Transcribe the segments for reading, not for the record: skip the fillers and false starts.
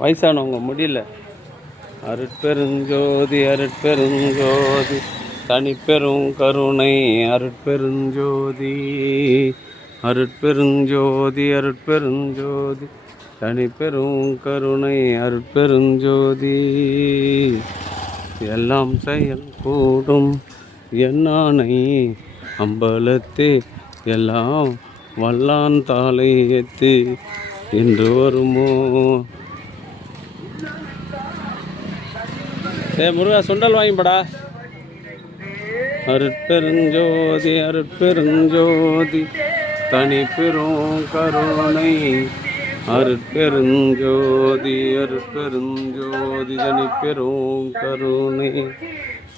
வயசானவங்க முடியல. அருட்பெருஞ்சோதி அருட்பெருஞ்சோதி தனிப்பெரும் கருணை அருட்பெருஞ்சோதி அருட்பெருஞ்சோதி அருட்பெருஞ்சோதி தனிப்பெரும் கருணை அருட்பெருஞ்சோதி. எல்லாம் செயல் கூடும் என்னானை அம்பலத்தே எல்லாம் வல்லான் தாளை ஏத்து என்று வருமோ. முருகா சுண்டல் வாங்கிப்படா. அருட்பெருஞ்சோதி அருட்பெருஞ்சோதி தனிப்பெரும் கருணை அருட்பெருஞ்சோதி அருட்பெருஞ்சோதி தனிப்பெரும் கருணை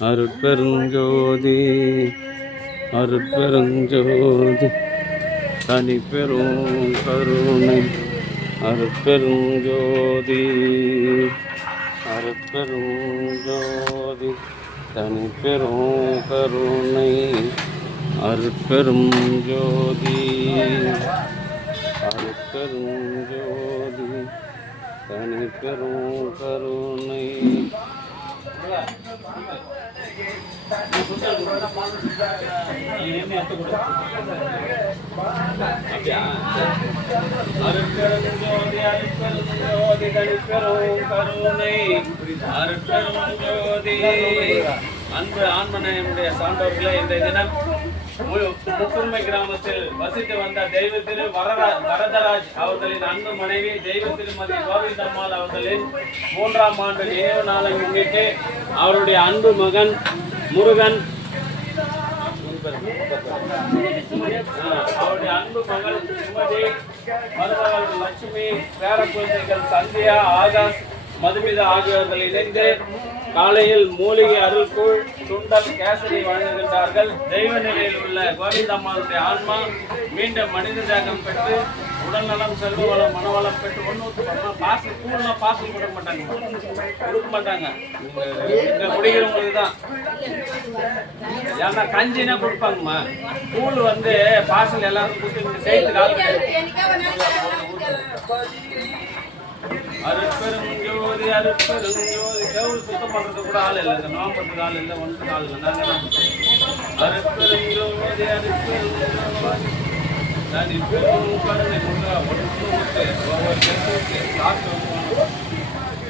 அருட்பெருஞ்சோதி அருட்பெருஞ்சோதி தனிப்பெரும் கருணை அருட்பெருஞ்சோதி அருட்பெருஞ்சோதி தனிப்பெரும் கருணை அருட்பெரும் ஜோதி அருட்பெருஞ்சோதி தனிப்பெரும் கருணை. அருட்பெருஞ்சோதி அருட்பெருஞ்சோதி தனிப்பெரும் கருணை அருட்பெருஞ்சோதி. அன்பு ஆன்மநேயனுடைய சான்றோர்களே, இந்த தினம் முக்குரிமை கிராமத்தில் வசித்து வந்த தெய்வ திரு வரதராஜ் அவர்களின் அன்பு மனைவி தெய்வ திருமதி கோவிந்தம்மாள் அவர்களின் 3ஆம் ஆண்டு நினைவு நாளை முன்னிட்டு அவருடைய அன்பு மகன் முருகன், அவருடைய அன்பு மகள் சுமதி, மருமகள் லட்சுமி, பேர குழந்தைகள் சந்தியா, ஆகாஷ், மதுமிதா ஆகியோர்கள் இணைந்து காலையில் மூலிகை அருள்கூழ் சுண்டல் கேசரி வழங்குகின்றார்கள். தெய்வ நிலையில் உள்ள கோவிந்தம்மாளுடைய ஆன்மா மீண்டும் மனித தேகம் பெற்று உடல்நலம், செல்வ வளம், மனவளம் பெற்று பாசல் கூழ்லாம் பாசல் கொடுக்க மாட்டாங்க. இங்க குடிக்கிறவங்களுக்கு தான். ஏன்னா கஞ்சினா கொடுப்பாங்கம்மா. கூழ் வந்து பாசல் எல்லாருக்கும் கொடுத்து சேர்த்து அருட்பெருஞ்சோதி அருட்பெருஞ்சோதி. கேவல் சுத்தம் பண்ணுறது கூட ஆள் இல்லை, இந்த நோம்பத்துக்கு ஆள் இல்லை, ஒன்றுக்கு ஆள் இல்லை. நாங்கள் அருட்பெருஞ்சோதி அருட்பெருஞ்சோதி தனிப்பெரும் கருணை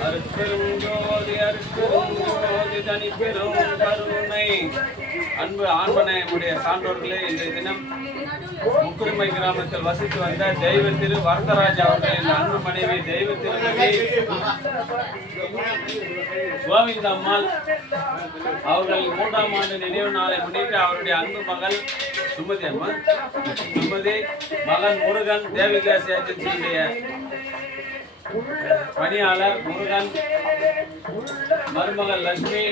அருட்பெருஞ்சோதி அருட்பெருஞ்சோதி தனிப்பெரும் கருணை. அன்பு ஆண்மனையுடைய சான்றோர்களே, இன்றைய தினம் முக்குரிமை கிராமத்தில் வசித்து வந்த தெய்வ திரு வரதராஜ் அவர்களின் அன்பு மனைவி தெய்வ திருமதி கோவிந்தம்மாள் அவர்கள் 3ஆம் ஆண்டு நினைவு நாளை முன்னிட்டு அவருடைய அன்பு மகள் சுமதி அம்மா, சுமதி, மகன் முருகன், தேவிகாசி ஏஜென்சியுடைய பணியாளர் முருகன், மருமகள் லட்சுமி,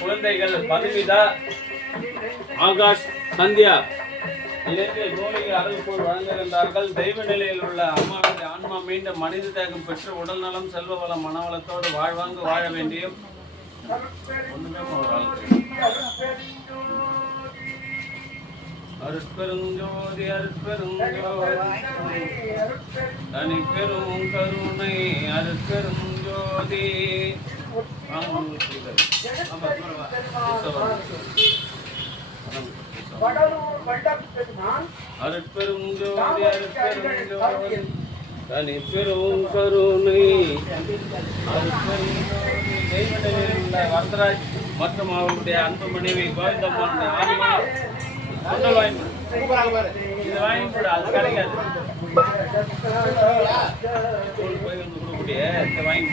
குழந்தைகள் மதுமிதா, ஆகாஷ், சந்தியா இணைந்து மூலிகை அருள்கூழ் வழங்குகின்றார்கள். தெய்வ நிலையில் உள்ள அம்மாவுடைய ஆன்மா மீண்டும் மனித தேகம் பெற்று உடல் நலம், செல்வ வளம், மனவளத்தோடு வாழ்வாங்கு வாழ வேண்டியும் அருட்பெருஞ்சோதி அருட்பெருஞ்சோதி தனிப்பெரும் கருணை அருட்பெருஞ்சோதி. அருட்பெருஞ்சோதி அருட்பெருஞ்சோதி தனிப்பெரும் கருணை அருட்பெருஞ்சோதி. தெய்வநிலையில் உள்ள வரதராஜ் மற்றும் அவருடைய அன்பு மனைவி கோவிந்தம்மாளுடைய ஆன்மா சுண்டல் வாங்கி இது வாங்கி கூட அது கிடைக்காது. போய் வந்து கொடுக்கக்கூடிய வாங்கி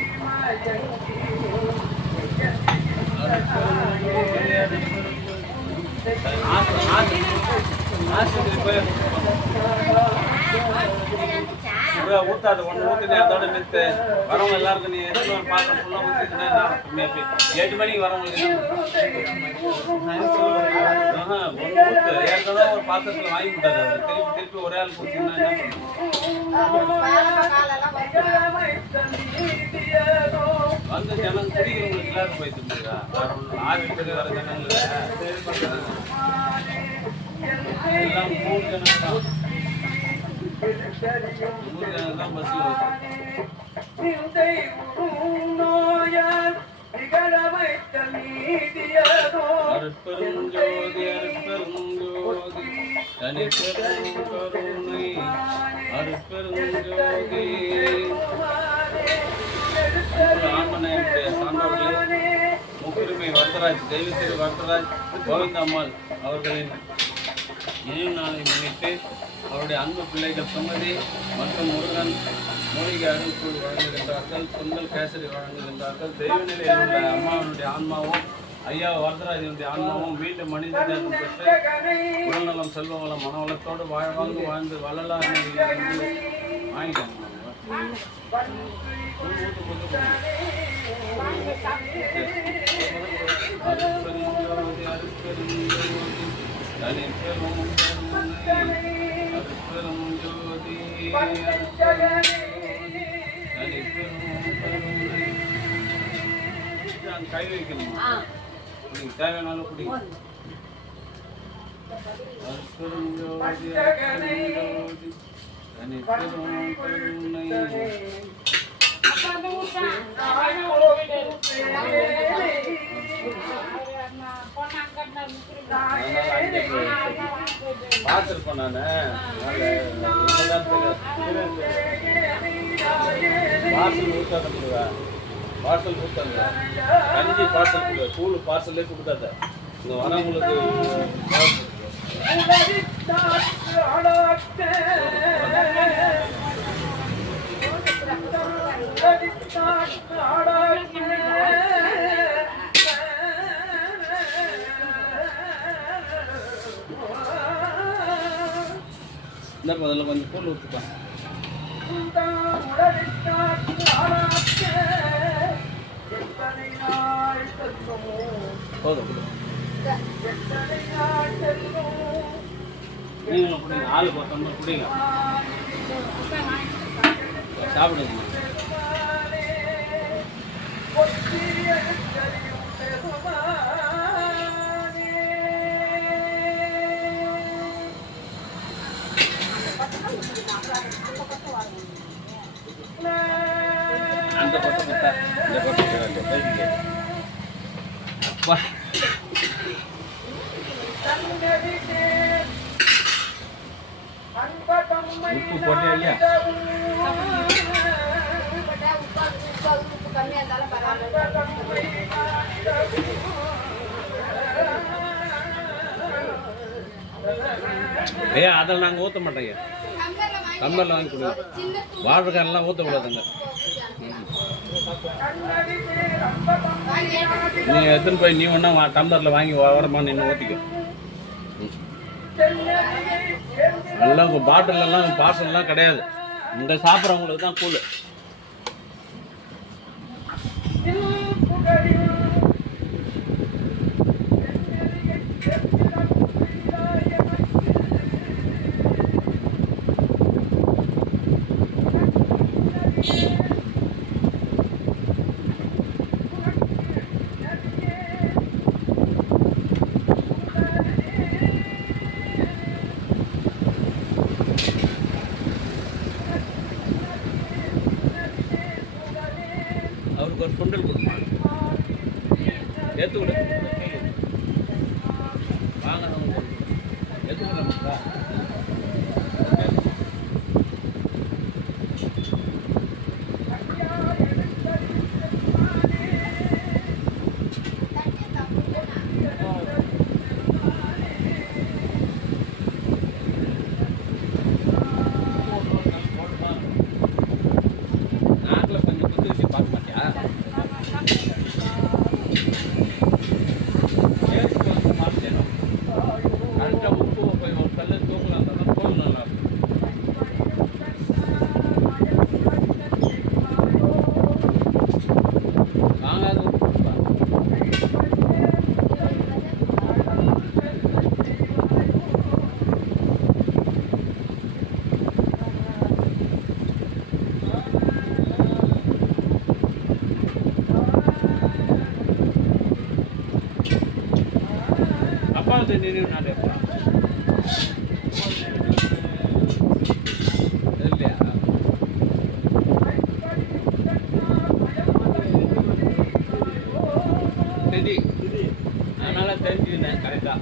ஆஸ்பத்திரி போய் ஊத்தாது ஒன்று ஊற்றுனே அதோட நிறுத்து. வரவங்க எல்லாருக்கும் நீ எத்தனை பாத்திரம் ஃபுல்லாக ஊற்றிட்டுனா 8 மணிக்கு வரவங்களுக்கு ஒன்று ஊற்று. ஏற்கனவே ஒரு பாத்திரத்தில் வாங்கி விட்டாரு அவர். திருப்பி ஒரே ஆள் ஊற்றினா என்ன பண்ணுவோம்? வந்து ஜனம் குடிக்கிறவங்களுக்கு இல்லாத போயிட்டு இருந்துக்கா. ஆஸ்பத்திரி வர ஜனங்கள் எல்லாம் 3 ஜனம் தான். 3 ஜனம் தான் பஸ்ஸில் தனிப்பெரும் கருணை அருட்பெருஞ்சோதி. ஆண்டவனுடைய சான்றோர்களே, முக்குரிமை வரதராஜ், தெய்வத்திரு வரதராஜ் கோவிந்தம்மாள் அவர்களின் நினைவு நாளை முன்னிட்டு அவருடைய அன்பு பிள்ளைகள் சுமதி மற்றும் முருகன் மூலிகை அருள்கூழ் வழங்குகின்றார்கள். சுண்டல் கேசரி வழங்குகின்றார்கள். தெய்வ நிலையில் உள்ள அம்மாவனுடைய ஆன்மாவும் ஐயா வரதராஜனுடைய ஆன்மாவும் மீண்டும் மனித தேர்தல் பெற்று உடல்நலம் செல்வவளம் மனவளத்தோடு வாழ்ந்து வள்ளலார் வாங்கிட்டாங்க. அருட்பெருஞ்சோதி அருட்பெருஞ்சோதி தனிப்பெரும் அருட்பெருஞ்சோதி தனிப்பெரும் கை வைக்கணுமா? தேவையான குடிங்க. அருட்பெருஞ்சோதி அருட்பெருஞ்சோதி தனிப்பெரும் கருணை பார்த்துருப்பேன் நான். பார்சல் ஊற்றாத பார்சல் ஊற்றாங்க. கஞ்சி பார்சல் கொடு, கூழ் பார்சல்லே கொடுக்காத. இங்கே வரவங்களுக்கு இந்த அதில் கொஞ்சம் கூழ் ஊற்றுப்பான். போதும் நீங்களும் குடிங்க. ஆளுக்கு ஒரு டம்ளர் குடிங்க. சாப்பிடுங்க. அந்த பக்கம் இந்த பக்கம் அப்பா உப்பு போட்டே இல்லையா? ஐயா அதில் நாங்கள் ஊற்ற மாட்டோங்க. டம்ளரில் வாங்கி கொடுங்க. வாழைக்காரெல்லாம் ஊற்றக்கூடாதுங்க. நீ எடுத்துன்னு போய் நீ ஒன்றா டம்ளரில் வாங்கி ஓரமாக நின்று ஊற்றிக்க. எல்லாம் பாட்டிலெல்லாம் பார்சல்லாம் கிடையாது. இங்கே சாப்பிட்றவங்களுக்கு தான் கூழ். அவருக்கு ஒரு சுண்டல் கொடுமா ஏற்று விட வாங்க ஏற்று விடா. அப்பாவது நினைவு நாடு இல்லையா? சரி, அதனால தெரிஞ்சுக்கிட்டேன் கரெக்டாக.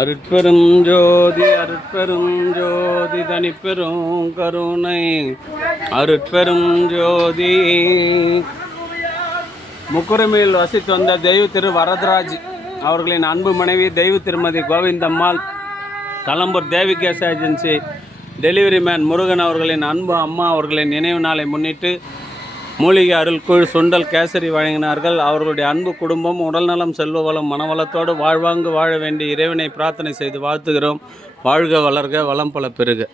அருட்பெரும் ஜோதி அருட்பெரும் ஜோதி தனிப்பெரும் கருணை அருட்பெரும் ஜோதி. முக்குரிமையில் வசித்து வந்த தெய்வ திரு வரதராஜ் அவர்களின் அன்பு மனைவி தெய்வ திருமதி Govindammal, Kalambur Devi gas agency delivery man Murugan அவர்களின் அன்பு அம்மா அவர்களின் நினைவு நாளை முன்னிட்டு மூலிகை அருள்கூழ் சுண்டல் கேசரி வழங்கினார்கள். அவர்களுடைய அன்பு குடும்பம் உடல்நலம் செல்வ வளம் மனவளத்தோடு வாழ்வாங்கு வாழ வேண்டி இறைவனை பிரார்த்தனை செய்து வாழ்த்துகிறோம். வாழ்க வளர்க வளம் பல பெருக.